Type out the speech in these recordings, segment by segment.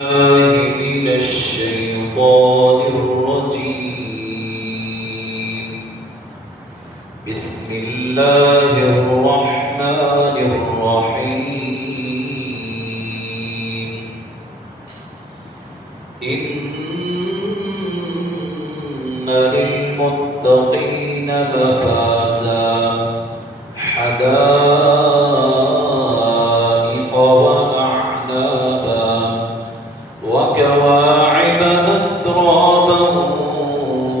من الشيطان الرجيم. بسم الله الرحمن الرحيم. إن للمتقين مفازا حدائق وأعنابا وكواعب أترابا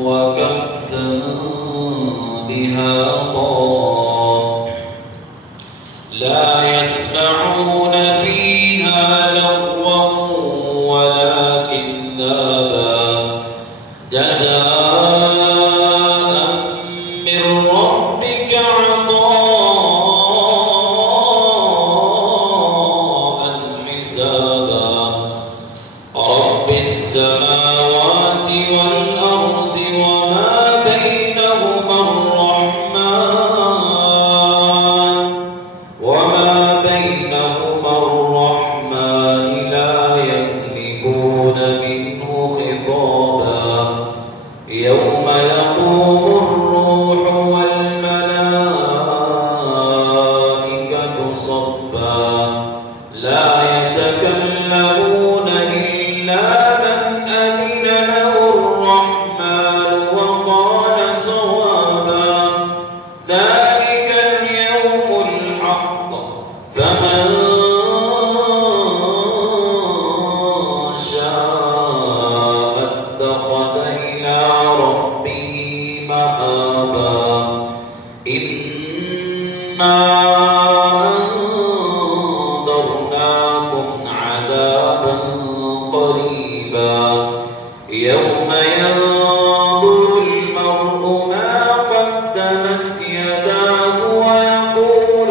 وكأسا دهاقا لا يسمعون فيها لغوا ولا كذابا جزاء من ربك عطاء حسابا رب السماوات والأرض وما بينهما الرحمن لا يملكون منه خطابا يوم يقوم الروح والملائكة صفا لا يتكلمون إلا من أذن له الرحمن وقال صوابا ذلك اليوم الحق فمن شاء اتخذ إلى ربه مآبا إنا أنذرناكم عذابا قريبا يوم ينظر المرء ما قدمت يداه ويقول